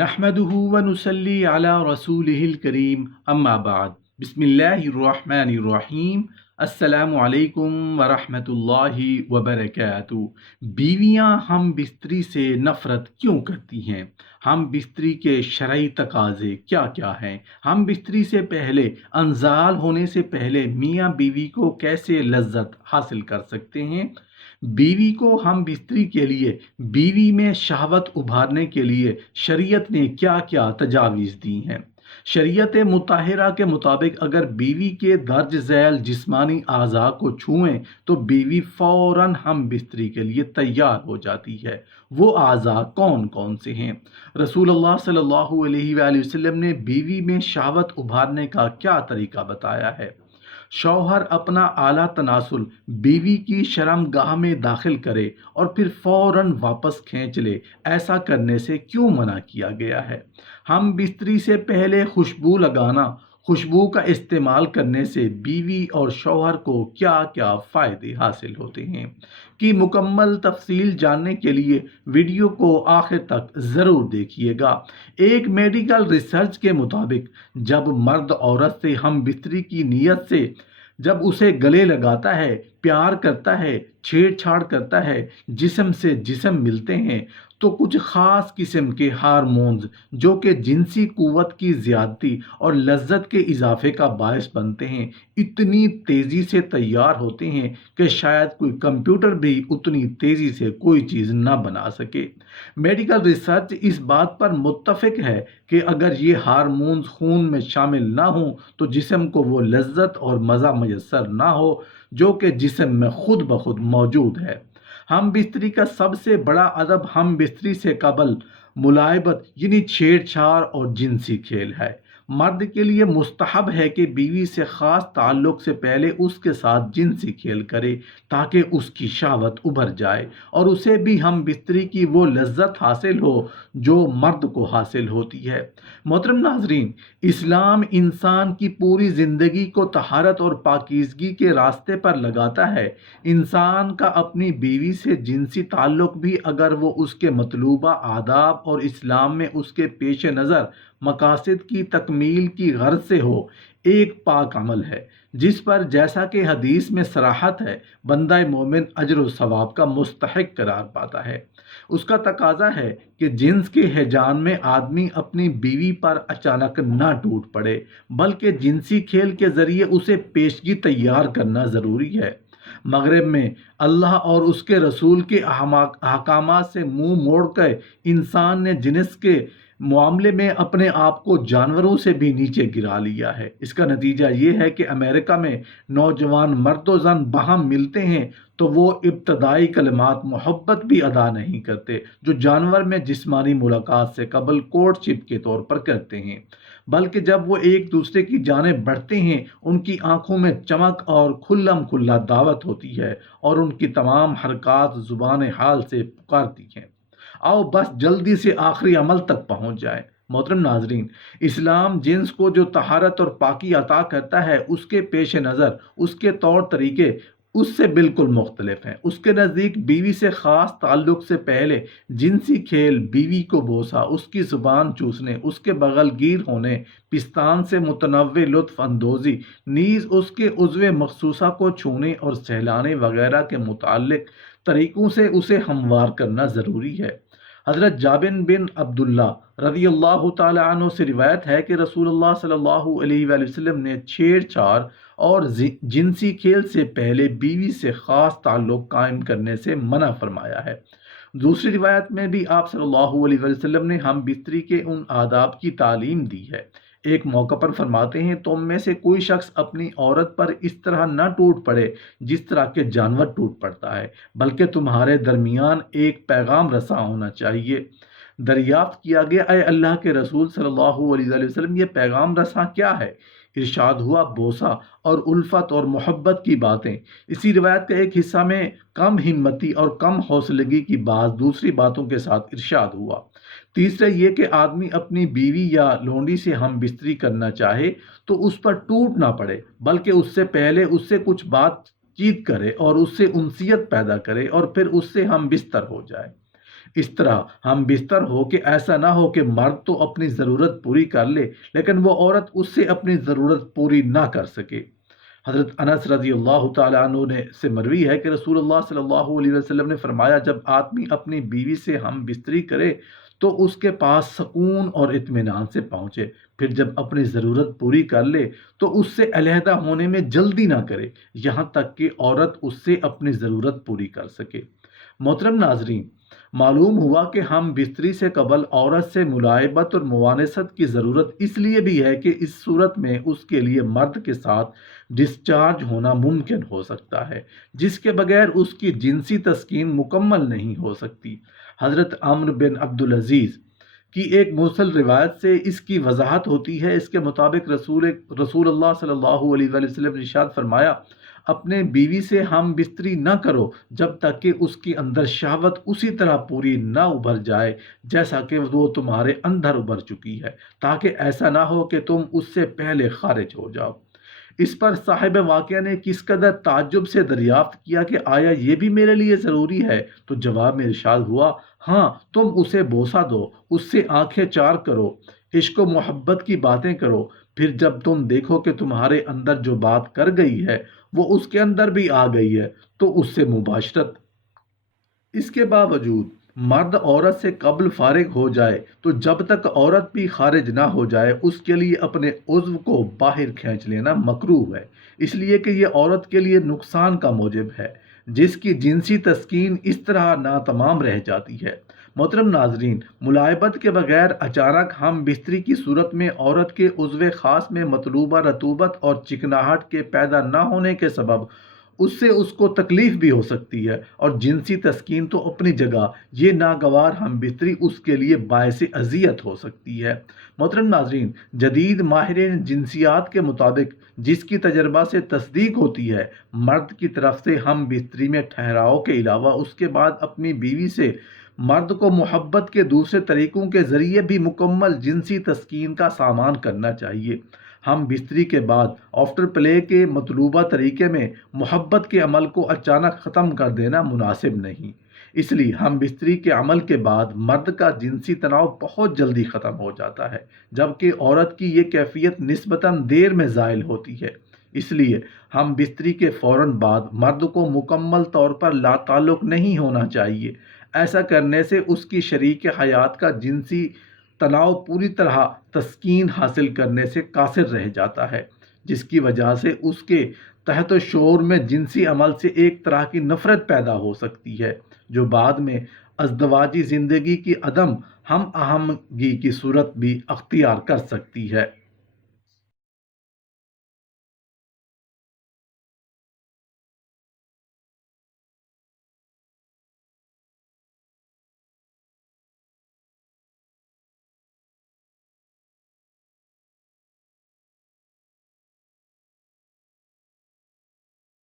نحمده ونصلي على رسوله الكريم اما بعد بسم اللہ الرحمن الرحیم السلام علیکم ورحمۃ اللہ وبرکاتہ۔ بیویاں ہم بستری سے نفرت کیوں کرتی ہیں؟ ہم بستری کے شرعی تقاضے کیا کیا ہیں؟ ہم بستری سے پہلے انزال ہونے سے پہلے میاں بیوی کو کیسے لذت حاصل کر سکتے ہیں؟ بیوی کو ہم بستری کے لیے، بیوی میں شہوت ابھارنے کے لیے شریعت نے کیا کیا تجاویز دی ہیں؟ شریعت مطہرہ کے مطابق اگر بیوی کے درج ذیل جسمانی اعضاء کو چھوئیں تو بیوی فوراً ہم بستری کے لیے تیار ہو جاتی ہے۔ وہ اعضاء کون کون سے ہیں؟ رسول اللہ صلی اللہ علیہ وآلہ وسلم نے بیوی میں شہوت ابھارنے کا کیا طریقہ بتایا ہے؟ شوہر اپنا اعلیٰ تناسل بیوی کی شرم گاہ میں داخل کرے اور پھر فوراً واپس کھینچ لے، ایسا کرنے سے کیوں منع کیا گیا ہے؟ ہم بستری سے پہلے خوشبو لگانا، خوشبو کا استعمال کرنے سے بیوی اور شوہر کو کیا کیا فائدے حاصل ہوتے ہیں کی مکمل تفصیل جاننے کے لیے ویڈیو کو آخر تک ضرور دیکھیے گا۔ ایک میڈیکل ریسرچ کے مطابق جب مرد عورت سے ہم بستری کی نیت سے جب اسے گلے لگاتا ہے، پیار کرتا ہے، چھیڑ چھاڑ کرتا ہے، جسم سے جسم ملتے ہیں تو کچھ خاص قسم کے ہارمونز جو کہ جنسی قوت کی زیادتی اور لذت کے اضافے کا باعث بنتے ہیں، اتنی تیزی سے تیار ہوتے ہیں کہ شاید کوئی کمپیوٹر بھی اتنی تیزی سے کوئی چیز نہ بنا سکے۔ میڈیکل ریسرچ اس بات پر متفق ہے کہ اگر یہ ہارمونز خون میں شامل نہ ہوں تو جسم کو وہ لذت اور مزہ میسر نہ ہو جو کہ جسم میں خود بخود موجود ہے۔ ہم بستری کا سب سے بڑا ادب ہم بستری سے قبل ملاعبت یعنی چھیڑ چھاڑ اور جنسی کھیل ہے۔ مرد کے لیے مستحب ہے کہ بیوی سے خاص تعلق سے پہلے اس کے ساتھ جنسی کھیل کرے تاکہ اس کی شہوت ابھر جائے اور اسے بھی ہم بستری کی وہ لذت حاصل ہو جو مرد کو حاصل ہوتی ہے۔ محترم ناظرین، اسلام انسان کی پوری زندگی کو طہارت اور پاکیزگی کے راستے پر لگاتا ہے۔ انسان کا اپنی بیوی سے جنسی تعلق بھی اگر وہ اس کے مطلوبہ آداب اور اسلام میں اس کے پیش نظر مقاصد کی تکمیل کی غرض سے ہو، ایک پاک عمل ہے جس پر جیسا کہ حدیث میں صراحت ہے بندہ مومن اجر و ثواب کا مستحق قرار پاتا ہے۔ اس کا تقاضا ہے کہ جنس کے ہیجان میں آدمی اپنی بیوی پر اچانک نہ ٹوٹ پڑے بلکہ جنسی کھیل کے ذریعے اسے پیشگی تیار کرنا ضروری ہے۔ مغرب میں اللہ اور اس کے رسول کے احکامات سے منہ موڑ کر انسان نے جنس کے معاملے میں اپنے آپ کو جانوروں سے بھی نیچے گرا لیا ہے۔ اس کا نتیجہ یہ ہے کہ امریکہ میں نوجوان مرد و زن باہم ملتے ہیں تو وہ ابتدائی کلمات محبت بھی ادا نہیں کرتے جو جانور میں جسمانی ملاقات سے قبل کوٹ شپ کے طور پر کرتے ہیں، بلکہ جب وہ ایک دوسرے کی جانب بڑھتے ہیں ان کی آنکھوں میں چمک اور کھلم کھلا دعوت ہوتی ہے اور ان کی تمام حرکات زبان حال سے پکارتی ہیں، آؤ بس جلدی سے آخری عمل تک پہنچ جائیں۔ محترم ناظرین، اسلام جنس کو جو طہارت اور پاکی عطا کرتا ہے اس کے پیش نظر اس کے طور طریقے اس سے بالکل مختلف ہیں۔ اس کے نزدیک بیوی سے خاص تعلق سے پہلے جنسی کھیل، بیوی کو بوسہ، اس کی زبان چوسنے، اس کے بغل گیر ہونے، پستان سے متنوع لطف اندوزی، نیز اس کے عضو مخصوصہ کو چھونے اور سہلانے وغیرہ کے متعلق طریقوں سے اسے ہموار کرنا ضروری ہے۔ حضرت جابر بن عبداللہ رضی اللہ تعالی عنہ سے روایت ہے کہ رسول اللہ صلی اللہ علیہ وآلہ وسلم نے چھیڑ چھاڑ اور جنسی کھیل سے پہلے بیوی سے خاص تعلق قائم کرنے سے منع فرمایا ہے۔ دوسری روایت میں بھی آپ صلی اللہ علیہ وآلہ وسلم نے ہم بستری کے ان آداب کی تعلیم دی ہے۔ ایک موقع پر فرماتے ہیں، تم میں سے کوئی شخص اپنی عورت پر اس طرح نہ ٹوٹ پڑے جس طرح کہ جانور ٹوٹ پڑتا ہے، بلکہ تمہارے درمیان ایک پیغام رساں ہونا چاہیے۔ دریافت کیا گیا، اے اللہ کے رسول صلی اللہ علیہ وآلہ وسلم، یہ پیغام رساں کیا ہے؟ ارشاد ہوا، بوسہ اور الفت اور محبت کی باتیں۔ اسی روایت کا ایک حصہ میں کم ہمتی اور کم حوصلگی کی بات دوسری باتوں کے ساتھ ارشاد ہوا۔ تیسرا یہ کہ آدمی اپنی بیوی یا لونڈی سے ہم بستری کرنا چاہے تو اس پر ٹوٹ نہ پڑے بلکہ اس سے پہلے اس سے کچھ بات چیت کرے اور اس سے انسیت پیدا کرے اور پھر اس سے ہم بستر ہو جائے۔ اس طرح ہم بستر ہو کہ ایسا نہ ہو کہ مرد تو اپنی ضرورت پوری کر لے لیکن وہ عورت اس سے اپنی ضرورت پوری نہ کر سکے۔ حضرت انس رضی اللہ تعالیٰ عنہ نے سے مروی ہے کہ رسول اللہ صلی اللہ علیہ وسلم نے فرمایا، جب آدمی اپنی بیوی سے ہم بستری کرے تو اس کے پاس سکون اور اطمینان سے پہنچے، پھر جب اپنی ضرورت پوری کر لے تو اس سے علیحدہ ہونے میں جلدی نہ کرے یہاں تک کہ عورت اس سے اپنی ضرورت پوری کر سکے۔ محترم ناظرین، معلوم ہوا کہ ہم بستری سے قبل عورت سے ملاعبت اور موانست کی ضرورت اس لیے بھی ہے کہ اس صورت میں اس کے لیے مرد کے ساتھ ڈسچارج ہونا ممکن ہو سکتا ہے، جس کے بغیر اس کی جنسی تسکین مکمل نہیں ہو سکتی۔ حضرت عمرو بن عبدالعزیز کی ایک مرسل روایت سے اس کی وضاحت ہوتی ہے۔ اس کے مطابق رسول اللہ صلی اللہ علیہ وآلہ وسلم نے ارشاد فرمایا، اپنے بیوی سے ہم بستری نہ کرو جب تک کہ اس کے اندر شہوت اسی طرح پوری نہ ابھر جائے جیسا کہ وہ تمہارے اندر ابھر چکی ہے، تاکہ ایسا نہ ہو کہ تم اس سے پہلے خارج ہو جاؤ۔ اس پر صاحب واقعہ نے کس قدر تعجب سے دریافت کیا کہ آیا یہ بھی میرے لیے ضروری ہے؟ تو جواب میں ارشاد ہوا، ہاں، تم اسے بوسہ دو، اس سے آنکھیں چار کرو، عشق و محبت کی باتیں کرو، پھر جب تم دیکھو کہ تمہارے اندر جو بات کر گئی ہے وہ اس کے اندر بھی آ گئی ہے تو اس سے مباشرت۔ اس کے باوجود مرد عورت سے قبل فارغ ہو جائے تو جب تک عورت بھی خارج نہ ہو جائے اس کے لیے اپنے عضو کو باہر کھینچ لینا مکروہ ہے، اس لیے کہ یہ عورت کے لیے نقصان کا موجب ہے، جس کی جنسی تسکین اس طرح ناتمام رہ جاتی ہے۔ محترم ناظرین، ملاعبت کے بغیر اچانک ہم بستری کی صورت میں عورت کے عضو خاص میں مطلوبہ رطوبت اور چکناہٹ کے پیدا نہ ہونے کے سبب اس کو تکلیف بھی ہو سکتی ہے، اور جنسی تسکین تو اپنی جگہ، یہ ناگوار ہم بستری اس کے لیے باعث اذیت ہو سکتی ہے۔ محترم ناظرین، جدید ماہرین جنسیات کے مطابق جس کی تجربہ سے تصدیق ہوتی ہے، مرد کی طرف سے ہم بستری میں ٹھہراؤ کے علاوہ اس کے بعد اپنی بیوی سے مرد کو محبت کے دوسرے طریقوں کے ذریعے بھی مکمل جنسی تسکین کا سامان کرنا چاہیے۔ ہم بستری کے بعد آفٹر پلے کے مطلوبہ طریقے میں محبت کے عمل کو اچانک ختم کر دینا مناسب نہیں۔ اس لیے ہم بستری کے عمل کے بعد مرد کا جنسی تناؤ بہت جلدی ختم ہو جاتا ہے، جبکہ عورت کی یہ کیفیت نسبتاً دیر میں زائل ہوتی ہے۔ اس لیے ہم بستری کے فوراً بعد مرد کو مکمل طور پر لا تعلق نہیں ہونا چاہیے۔ ایسا کرنے سے اس کی شریک حیات کا جنسی تناؤ پوری طرح تسکین حاصل کرنے سے قاصر رہ جاتا ہے، جس کی وجہ سے اس کے تحت و شعور میں جنسی عمل سے ایک طرح کی نفرت پیدا ہو سکتی ہے، جو بعد میں ازدواجی زندگی کی عدم ہم آہنگی کی صورت بھی اختیار کر سکتی ہے۔